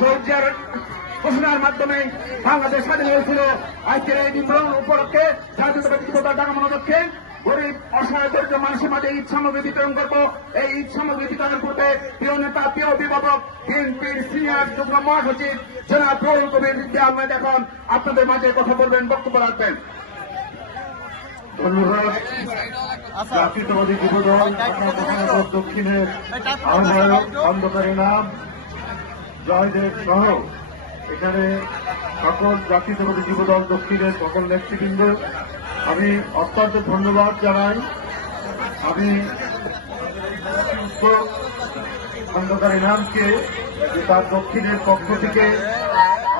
শৌর্যের ঘোষণার মাধ্যমে বাংলাদেশ স্বাধীন হয়েছিল। আজকের এই দিন উপলক্ষে জাতীয়তাবাদী যুবদল ঢাকা মহানগরকে গরিব অসহায় দরিদ্র মানুষের মাঝে ঈদ সামগ্রী বিতরণ করবো। এই ঈদ সামগ্রী বিতরণ করতে প্রিয় নেতা, প্রিয় অভিভাবক, বিএনপির সিনিয়র যুগ্ম মহাসচিব জনাব রুহুল কবির রিজভী আহমেদ এখন আপনাদের মাঝে কথা বলবেন, বক্তব্য রাখবেন। ধন্যবাদ। জাতীয়তাবাদী যুবদল দক্ষিণের আহ্বায়ক খন্দকারী নাম জয়দেব সহ এখানে সকল জাতীয়তাবাদী যুবদল দক্ষিণের সকল নেতৃবৃন্দ আমি অত্যন্ত ধন্যবাদ জানাই। আমি খন্দকারী নামকে যে তার দক্ষিণের পক্ষ থেকে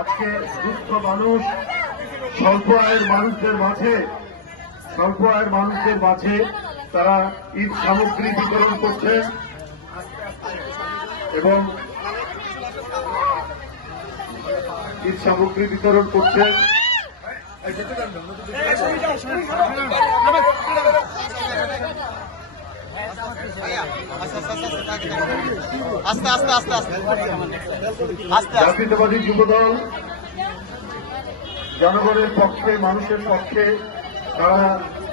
আজকে দুঃস্থ মানুষ, স্বল্প আয়ের মানুষদের মাঝে তারা ঈদ সামগ্রী বিতরণ করছেন এবং ঈদ সামগ্রী বিতরণ করছেন। জাতীয়তাবাদী যুবদল জনগণের পক্ষে, মানুষের পক্ষে তারা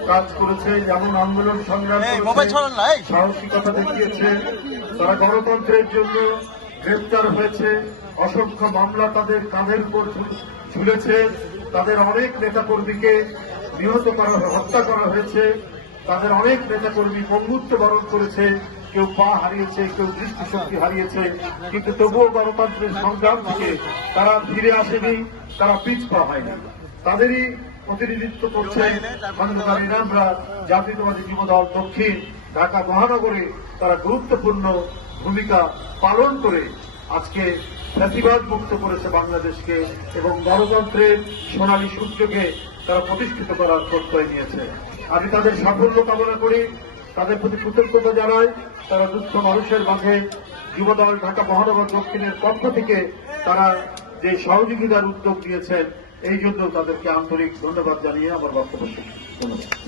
কাজ করেছে, যেমন আন্দোলন সংগ্রাম সাহসিকতা দেখিয়েছে। তারা গণতন্ত্রের জন্য গ্রেপ্তার হয়েছে, অসংখ্য মামলা তাদের কাঁধের উপর ঝুলেছে, তাদের অনেক নেতাকর্মীকে নিহত করা, হত্যা করা হয়েছে, তাদের অনেক নেতাকর্মী পঙ্গুত্ব বরণ করেছে, কেউ পা হারিয়েছে, কেউ দৃষ্টিশক্তি হারিয়েছে, কিন্তু তবুও গণতন্ত্রের সংগ্রাম থেকে তারা ফিরে আসেনি, তারা পিছপা হয়নি। তাদেরই প্রতিনিধিত্ব করছে খন্দকারী নামরা জাতীয়তাবাদী যুবদল দক্ষিণ ঢাকা মহানগরে। তারা গুরুত্বপূর্ণ ভূমিকা পালন করে আজকে ফ্যাসিবাদ মুক্ত করেছে বাংলাদেশকে এবং গণতন্ত্রের সোনালী সূর্যকে তারা প্রতিষ্ঠিত করার প্রত্যয় নিয়েছে। আমি তাদের সাফল্য কামনা করি, তাদের প্রতি কৃতজ্ঞতা জানাই। তারা দুঃস্থ মানুষের মাঝে যুবদল ঢাকা মহানগর দক্ষিণের পক্ষ থেকে তারা যে সহযোগিতার উদ্যোগ নিয়েছেন, এই জন্য তাদেরকে আন্তরিক ধন্যবাদ জানিয়ে আমার বক্তব্য শেষ। ধন্যবাদ।